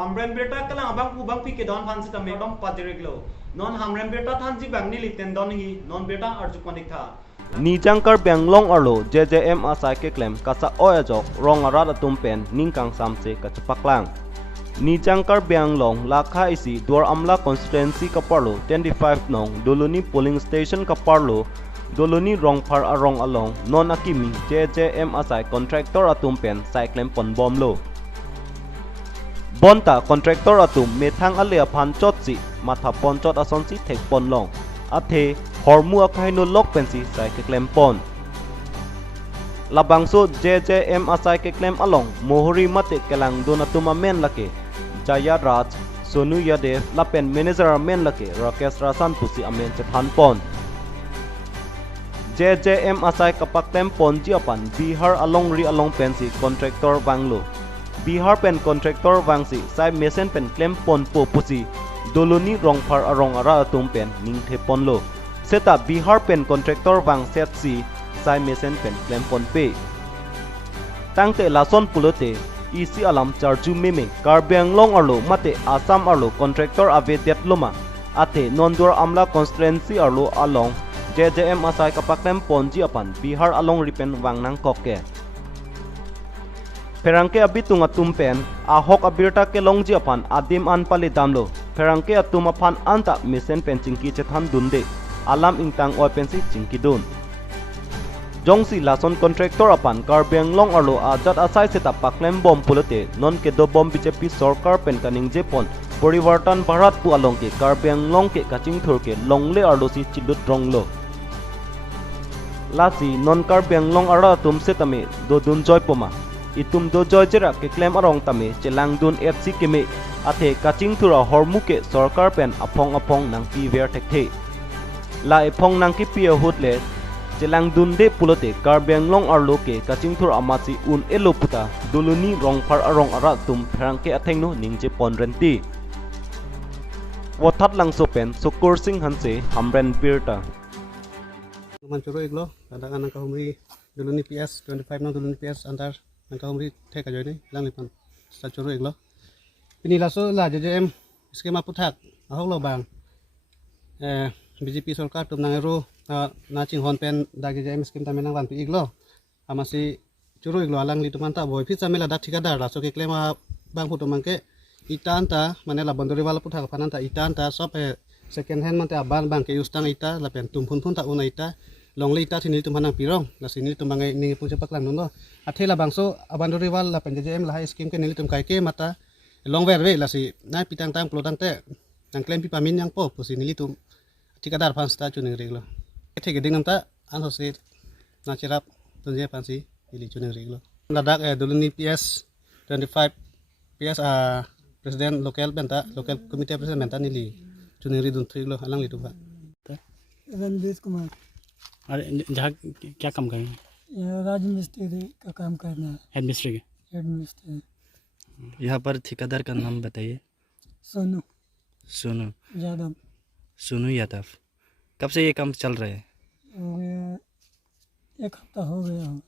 hamren berta kala abang ubang pi ke don phan se tame dom padiriglo non hamren berta than ji bang ni liten don hi non berta arju konik tha Nijangkar Benglong arlo JJM asai keklem kasa-oi ajok rong arat atum pen ningkang samse kachapaklang Nijangkar Benglong lakha isi duar amla constituency kaparlo 25 nong doloni polling station kaparlo doloni rongphar arong along non akimi JJM asai contractor atum pen cyclem ponbomlo Bonta contractor atum methang alia phan chotsi matha ponchot asonsi thek ponlong athe hormu akhaino lok pensi sai keklem pon labangso JJM asai keklem along mohori mate kelang donatuma men lake Jaya Raj Sonu Yadev lapen manager men lake Rakesh Rasan pusi amen chethan pon JJM asai kapaklem pon ji apan Bihar along ri along pensi contractor banglo Bihar pen contractor wangsi sai mesen pen claim pon po pusi doloni rongphar arong ara atum pen ningthe ponlo seta Bihar pen contractor wang set si sai mesen pen claim pon pe tangte lason pulote isi alam charju meme Karbenglong arlo mate Assam arlo contractor ave detloma ate nondur amla constituency arlo along JJM asai kapaklem ponji apan Bihar along ripen wangnang kokke Ferangke abitung atum pen ahok abirta kelong ji apan adim anpali damlo Ferangke atum apan anta misen pen chingki chethan dunde alam ingtang oi pensi chingki dun Jongsi lason contractor apan Karbenglong arlo ajat asai seta paklem bom pulote non kedo bom BJP sarkar pen kaning jepon porivartan bharat pu along ke Karbenglong ke kaching thurke longle arlo si chidut ronglo Lasi non Karbenglong ara tum setame do dun joy poma itum do joy jera ke claim arong tame chelang dun FC keme athe kaching thura hormuke sarkar pen apong nang pi ver thekhe la epong nang ki pi hutle chelang dun de pulote Karbenglong arlo ke kaching thura amasi un elo puta doluni rongphar arong ara tum pherangke athengno ningje ponrenti wathat langso pen sukur sing hanse hamren birta Mancuro iglo ada anak kahumri doluni PS 25 no doluni PS antar nang kahumri thek ajoy ni lang lipan sacuro iglo pini laso la JJM skema puthak ahok lo bang BJP sarkar tum nang ero na ching hon pen da JJM skim tamenang wan pi iglo amasi churo iglo alang li tumanta boy phi chamela dak thikadar laso ke klema bang phuto mangke itanta mane la bandori wala puthak phananta itanta sop second hand mante aban bang ke ustang ita la pen tum phun ta una ita longle ita thini tum hanang pirong la sini tum bangai ni pung paklang no athela bangso abandori wal la pen JJM la skim ke nili tum kai ke mata long ver ve la si na pitang tang plotang te nang claim pi pamin yang po pusi nili tum tikadar pan sta chuning reglo thek ding namta an hosi na cherap tunje pansi nili chuning reglo ladak doluni PS 25 PS president local benta local committee president benta nili chuning ridun thiglo alang litu ba Ranveer Kumar और जहाँ क्या काम करें राजमिस्त्री का काम करना है हेड मिस्ट्री के हेड मिस्त्री यहाँ पर ठेकेदार का नाम बताइए सोनू सोनू यादव सोनू यादव कब से ये काम चल रहा है हो गया 1 हफ्ता हो गया हो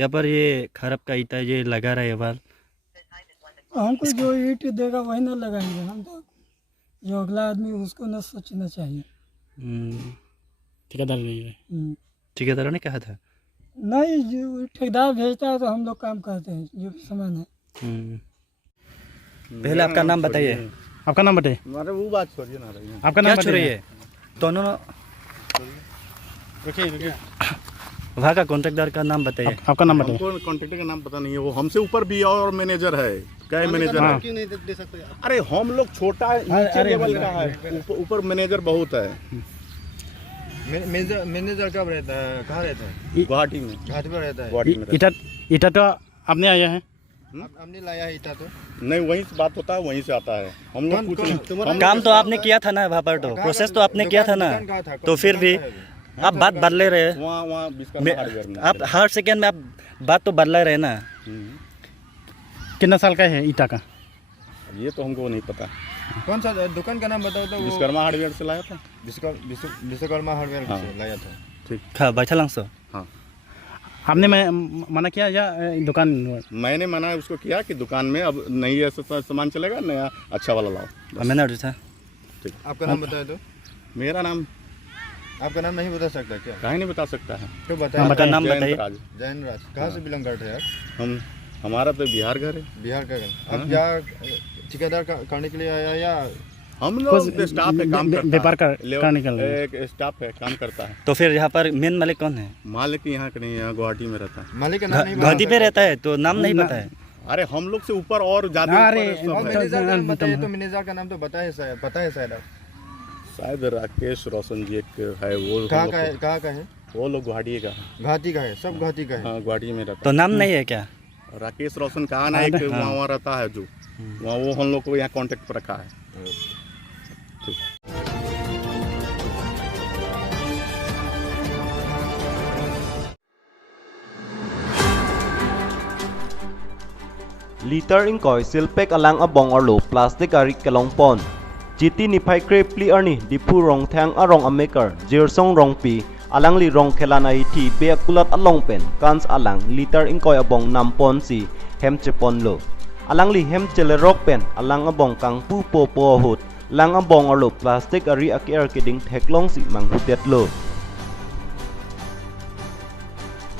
यहाँ पर ये खराब का ईटा ये लगा रहा है बार हमको जो ईंट देगा वही ना लगाएंगे हम तो जो अगला आदमी उसको ना सोचना चाहिए ठेकेदार नहीं है ठेकेदारों ने कहा था नहीं जो ठेकेदार भेजता है तो हम लोग काम करते हैं जो भी सामान है पहले आपका नाम बताइए आपका नाम बताइए अरे वो बात छोड़िए ना आपका नाम बताइए दोनों रुकिए वहाँ का कॉन्ट्रैक्टर का नाम बताइए आपका नाम बताइए हमको कॉन्ट्रैक्टर का नाम पता नहीं है वो हमसे ऊपर भी और मैनेजर है क्या मैनेजर है क्यों नहीं दे सकते अरे हम लोग छोटा नीचे लेवल का है ऊपर मैनेजर बहुत है मैनेजर कब रहता है कहाँ रहता है गुवाहाटी में घाट पर रहता है गुवाहाटी में रहता ईटा तो आपने आया है हमने लाया है ईटा तो है। नहीं वहीं से बात होता है वहीं से आता है हम लोग कुछ काम तो आपने किया था ना वहाँ पर तो प्रोसेस तो आपने किया था ना तो फिर भी आप बात बदले रहे वहाँ विश्वकर्मा हार्डवेयर में आप हर सेकेंड में आप बात तो बदला रहे ना कितना साल का है ईटा का ये तो हमको नहीं पता कौन सा दुकान का नाम बताओ तो विश्वकर्मा हार्डवेयर से लाया था विश्वकर्मा हार्डवेयर से लाया था ठीक खा बैठा लंग सो हाँ आपने मना किया या दुकान? मैंने मना उसको किया कि दुकान में अब नहीं ऐसा सामान चलेगा, नया अच्छा वाला लाओ। मैंने ऑर्डर था। ठीक। आपका नाम बताए तो? मेरा नाम आपका नाम नहीं बता सकता क्या? कहीं नहीं बता सकता है। तो बताइए। बता नाम जयंत बताइए। राज। जैन राज। कहाँ से बिलोंग करते हैं आप? हमारा तो बिहार घर है। बिहार का घर। आप क्या ठेकेदार करने के लिए आया या? हम लोग स्टाफ है, काम करता व्यापार है। करने के लिए एक स्टाफ है, काम करता है। तो फिर यहाँ पर मेन मालिक कौन है? मालिक यहाँ के नहीं, यहाँ गुवाहाटी में रहता है। मालिक का नाम नहीं गुवाहाटी में रहता है तो नाम नहीं पता है। अरे हम लोग से ऊपर और ज्यादा अरे, ऊपर सब है। मैनेजर का नाम बताइए तो। मैनेजर का नाम तो पता है शायद आप। शायद राकेश रोशन जी एक है, वो कहाँ का है? वो लोग गुवाहाटी का है। घाटी का है, सब घाटी का है। हाँ, गुवाहाटी में रहता तो नाम नहीं है क्या? है। राकेश रोशन कहा ना, एक वहाँ रहता है जो वहाँ, वो हम लोग को यहाँ कांटेक्ट पर रखा है। Liter ingkoi silpek alang abong arlo plastic ari kelong pon. Jiti nipai krepli arni dipu rong thang arong amaker jirsong rong pi alang li rong khelan ai thi be kulat along pen Kanch alang liter ingkoi abong nampon si hem chepon lo. Alang li hem chelerok pen alang abong kang pu po hut lang abong arlo plastic ari aker keding keklong si manghutet lo.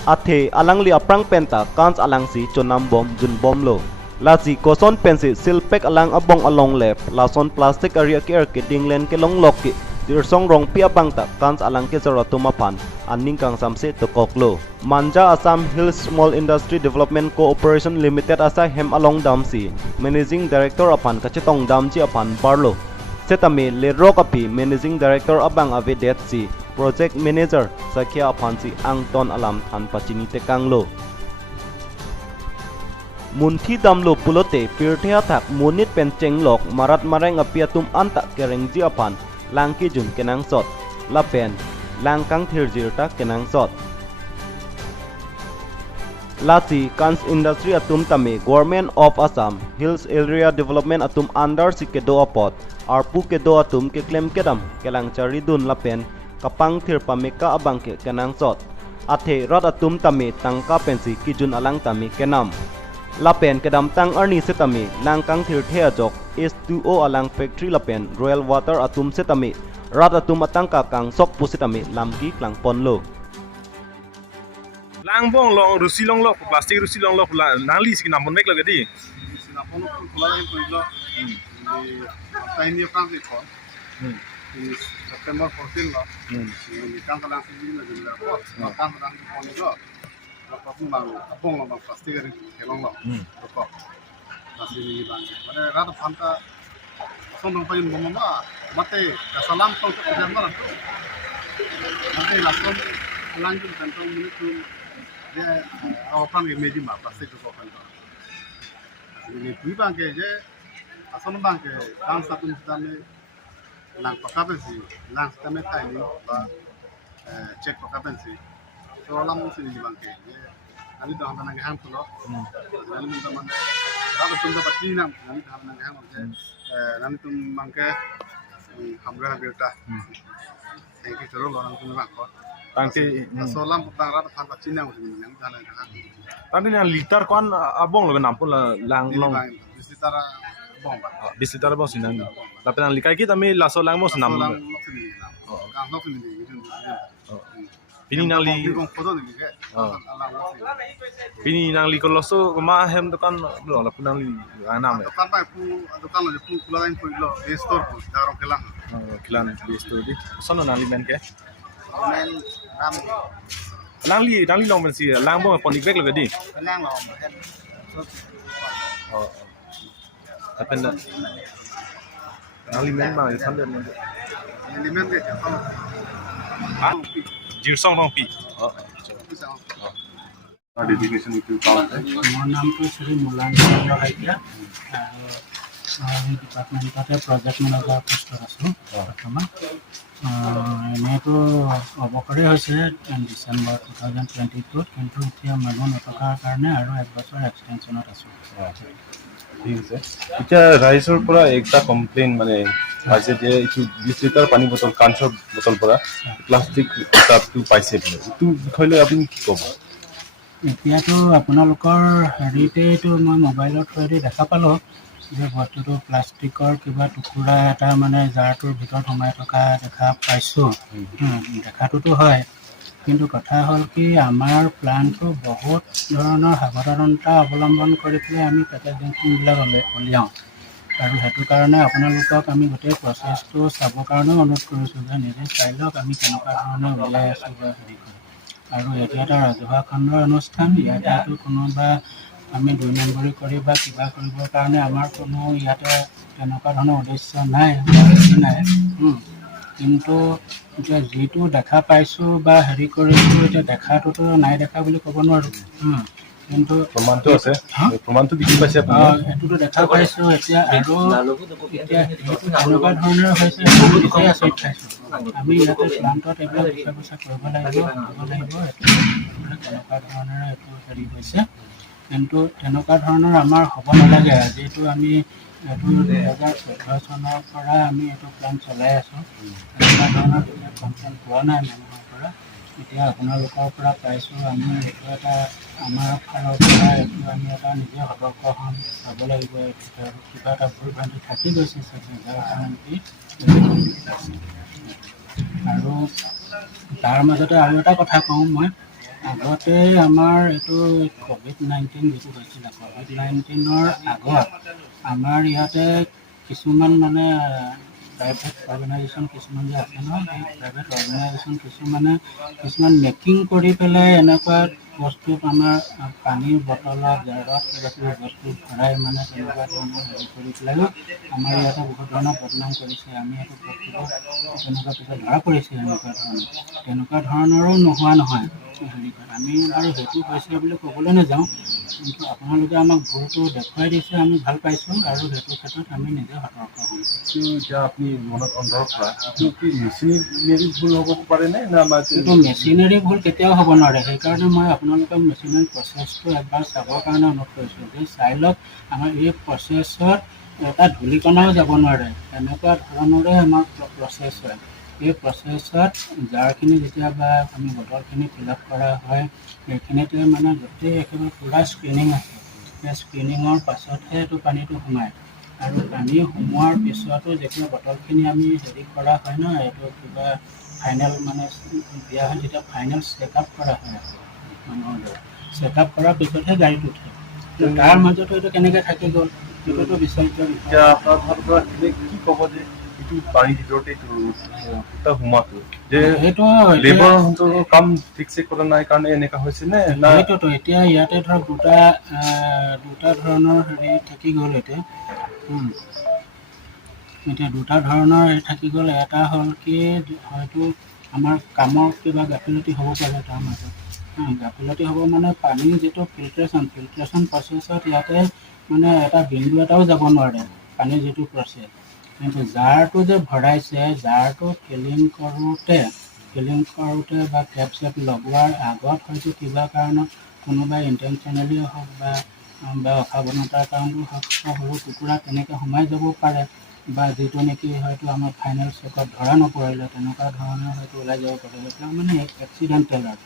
Athe alang li aprang penta Kanch alang si chonam bom jun bom lo. Lazi koson pensi silpek alang abong along lep lason plastic area care ke dinglen ke long lok ki dirsong rong pia bangta Kanch alang ke zaratumapan aning kang samse to koklo. Manja Assam Hills Small Industry Development Cooperation Limited asai hem along damsi Managing Director apan kachetong damji apan barlo. Setame lerok api Managing Director abang avedet si Project Manager sakya apan si angton alam than pachini te kanglo. Munthi damlo pulote pirthea thak munit pen chenglok marat mareng apiatum anta kerengji apan langki jun kenang sot lapen langkang thirjirta kenang sot. Lati Kanch Industry atum tame Government of Assam Hills Area Development atum under si kedo apot arpu kedo atum keklem kedam kelang chari dun lapen kapang thirpa meka abang ke kenang sot. Athe rot atum tame tangka pensi kijun alang tame kenam. Lapen kedam tang arni setami langkang thir thea jok S2O alang factory lapen Royal Water atum setami rat atum atangka kang sok pusitami lamki klang ponlo. Lang bong long rusi long lok plastic rusi long lok nangli sik nampon mek lagadi. Sinapon ko kulay ko ilo. Tayo niya Frank ito. September 14 lo. Nikang kalang sini na jumlah po. Nikang kalang pon ito. Lapang lang abong lang plastic rin kelong lo. Ito. Kasi ni bang. Mana rata panta. Sonong pa yung bumama. Mate kasalam to sa December to. Mate lason lang yung tantong minit yung dia awapang image ma plastic ko kan. Ini dui bang ke je ason bang ke Kanch sapun stane lang pakapensi lang stane tai ni ba check pakapensi so lam sini bang ke je ani to hana nang ham to lo ani min to man rada tun da pati nam ani to hana nang ham je nani tum bang ke hamra beta thank you chalo lo nang tum bang ko Tangki so lam putang rada phan pati nam sini nang hana nang ham tadi yang liter kon abong lo nampon lang long Bisitara bomba. 20 liter abong sinang. Tapi yang likai kita mi laso lang mo sinam. Pini nang li pini nang li koloso kema hem dekan lo la punang li anam ya. Dukan lo pu kulain pu lo store pu darong kelang. Kilan di studi. Sono nang li men ke. Men ram Lang li long men si lang bong pon ibek lagadi. kelang lo men. Oh. Tapi nang li men bang sampai Elemen ke ah jirsong rong pi. Oh. Designation with count है। मोर नाम तो Shri Mulan चंद्र हाइतिया डिपार्टमेंटते project manager poster आसो बर्तमान এনেতো অবসৰে হৈছে ডিচেম্বৰ 2022 কিন্তু এতিয়া মানুহ নথকাৰ কাৰণে আৰু এক বছৰ এক্সটেনশ্যনত আছোঁ। ঠিক আছে, এতিয়া ৰাইজৰ পৰা একটা কমপ্লেইন মানে আছে যে এইটো 20 লিটাৰ পানী বটল কাঞ্চৰ বটল পৰা প্লাষ্টিক টাবটো পাইছে বোলে, এইটো বিষয়লৈ আপুনি কি ক'ব? এতিয়াতো আপোনালোকৰ হেৰিতেতো মই মোবাইলৰ থ্ৰুৱেদি দেখা পালোঁ যে বস্তুটো প্লাষ্টিকৰ কিবা টুকুৰা এটা মানে জাৰটোৰ ভিতৰত সোমাই থকা দেখা পাইছোঁ। দেখাটোতো হয়, কিন্তু কথা হ'ল কি আমাৰ প্লানটো বহুত ধৰণৰ সাৱধানতা অৱলম্বন কৰি পেলাই আমি পেকেজিংবিলাক উলিয়াওঁ। আৰু সেইটো কাৰণে আপোনালোকক আমি গোটেই প্ৰচেছটো চাবৰ কাৰণেও অনুৰোধ কৰিছোঁ যে নিজে চাই লওক আমি কেনেকুৱা ধৰণে উলিয়াই আছোঁ বা হেৰি কৰি। আৰু এইটো এটা ৰাজহুৱা খণ্ডৰ অনুষ্ঠান, ইয়াতেতো কোনোবা আমি 2 নম্বৰী কৰি বা কিবা কৰিবৰ কাৰণে আমাৰ কোনো ইয়াতে তেনেকুৱা ধৰণৰ উদ্দেশ্য নাই বা হেৰি নাই। কিন্তু এতিয়া যিটো দেখা পাইছোঁ বা হেৰি কৰিছোঁ, এতিয়া দেখাটোতো নাই দেখা বুলি ক'ব নোৱাৰোঁ। কিন্তু প্ৰমাণটো আছে, প্ৰমাণটো দেখি পাইছে আপুনি? সেইটোতো দেখা পাইছোঁ। এতিয়া আৰু এতিয়া সেইটো তেনেকুৱা ধৰণৰ হৈছে, আমি নিজেই আচৰিত খাইছোঁ। আমি ইয়াতে প্লান্টত এইবিলাক বিচাৰ কৰিব লাগিব, তেনেকুৱা ধৰণৰ এইটো হেৰি হৈছে। কিন্তু তেনেকুৱা ধৰণৰ আমাৰ হ'ব নালাগে। যিহেতু আমি এইটো 2014 চনৰ পৰা আমি এইটো প্লান চলাই আছোঁ, তেনেকুৱা ধৰণৰ বিশেষ কমপ্লেইন পোৱা নাই মানুহৰ পৰা। এতিয়া আপোনালোকৰ পৰা পাইছোঁ, আমি এইটো এটা আমাৰ ফালৰ পৰা এইটো আমি এটা নিজে সতৰ্ক হ'ম, চাব লাগিব। কিবা এটা ভুল ভ্ৰান্তি থাকি গৈছে চাগে, যাৰ কাৰণে আৰু তাৰ মাজতে আৰু এটা কথা কওঁ মই, আগতে আমাৰ এইটো COVID-19 যিটো হৈছিলে, COVID-19ৰ আগত আমাৰ ইয়াতে কিছুমান মানে প্ৰাইভেট অৰ্গেনাইজেশ্যন কিছুমান যে আছে ন, সেই প্ৰাইভেট অৰ্গেনাইজেশ্যন কিছুমান মেকিং কৰি পেলাই এনেকুৱা বস্তুত আমাৰ পানীৰ বটলত, জাৰত কিবা কিবি বস্তু ভৰাই মানে তেনেকুৱা ধৰণৰ হেৰি কৰি পেলাইও আমাৰ ইয়াতে বহুত ধৰণৰ বদনাম কৰিছে। আমি এইটো বস্তুটো তেনেকুৱা পিছত ধৰা পৰিছে। তেনেকুৱা ধৰণৰো নোহোৱা নহয় হেৰি কৰে। আমি বাৰু সেইটো হৈছে বুলি ক'বলৈ নাযাওঁ, কিন্তু আপোনালোকে আমাক ভুলটো দেখুৱাই দিছে, আমি ভাল পাইছোঁ। আৰু সেইটো ক্ষেত্ৰত আমি নিজে সতৰ্ক হ'ম। এতিয়া আপুনি মনত অন্তৰৰ পৰা এইটো কি মেচিনেৰী ভুল হ'ব পাৰেনে? না আমাৰ কিন্তু মেচিনেৰী ভুল কেতিয়াও হ'ব নোৱাৰে। সেইকাৰণে মই আপোনালোকক মেচিনেৰী প্ৰচেছটো একবাৰ চাবৰ কাৰণে অনুৰোধ কৰিছোঁ যে চাই লওক। আমাৰ এই প্ৰচেছত এটা ধূলিকণাও যাব নোৱাৰে, এনেকুৱা ধৰণৰে আমাৰ প্ৰচেছ হয়। এই প্ৰচেছত জাৰখিনি যেতিয়া বা আমি বটলখিনি ফিল আপ কৰা হয়, সেইখিনিতে মানে গোটেই একেবাৰে পূৰা স্ক্ৰিনিং আছে। সেই স্ক্ৰিনিঙৰ পাছতহে এইটো পানীটো সোমায়। আৰু পানী সোমোৱাৰ পিছতো যেতিয়া বটলখিনি আমি হেৰি কৰা হয় ন, এইটো কিবা ফাইনেল মানে দিয়া হয়, যেতিয়া ফাইনেল চেকআপ কৰা হয় মানুহৰ দ্বাৰা, চেকআপ কৰাৰ পিছতহে গাড়ীত উঠে। তাৰ মাজতো এইটো কেনেকৈ থাকি গ'ল, সেইটোতো বিচাৰিত বিষয়। এতিয়া আপোনাৰ ফালৰ পৰা কি ক'ব যে এইটো পানীৰ ভিতৰতে সূতা সোমোৱাটো যে সেইটো লেবাৰৰ কাম ঠিকছে কৰা নাই কাৰণে এনেকা হৈছে নে? সেইটোতো এতিয়া ইয়াতে ধৰক দুটা ধৰণৰ হেৰি থাকি গ'ল এতিয়া। এতিয়া দুটা ধৰণৰ থাকি গ'ল। এটা হ'ল কি হয়তো আমাৰ কামৰ কিবা গাফিলতি হ'ব পাৰে তাৰ মাজত। গাফিলতি হ'ব মানে পানীৰ যিটো ফিল্ট্ৰেশ্যন প্ৰচেছত ইয়াতে মানে এটা বিন্দু এটাও যাব নোৱাৰে পানীৰ যিটো প্ৰচেছ। কিন্তু জাৰটো যে ভৰাইছে, জাৰটো ফিলিং কৰোঁতে বা কেপ চেপ লগোৱাৰ আগত হয়তো কিবা কাৰণত কোনোবাই ইণ্টেনশ্যনেলি হওক বা অসাৱধানতাৰ কাৰণেও হওক, সৰু টুকুৰা তেনেকৈ সোমাই যাব পাৰে। বা যিটো নেকি হয়তো আমাৰ ফাইনেল চেকত ধৰা নপৰিলে, তেনেকুৱা ধৰণৰ হয়তো ওলাই যাব পাৰে। সেইবিলাক মানে এক্সিডেণ্টেল আৰু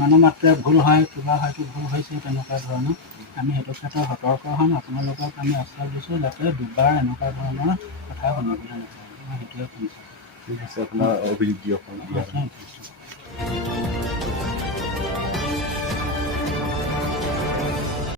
মানুহ মাত্ৰে ভুল হয়, কিবা হয়তো ভুল হৈছে তেনেকুৱা ধৰণৰ। আমি সেইটো ক্ষেত্ৰত সতৰ্ক হ'ম। আপোনালোকক আমি আশ্বাস দিছোঁ যাতে দুবাৰ এনেকুৱা ধৰণৰ কথা শুনিবলৈ নাপাওঁ। মই সেইটোৱে শুনিছোঁ। ঠিক আছে, আপোনাৰ অভিযোগ দিয়ক।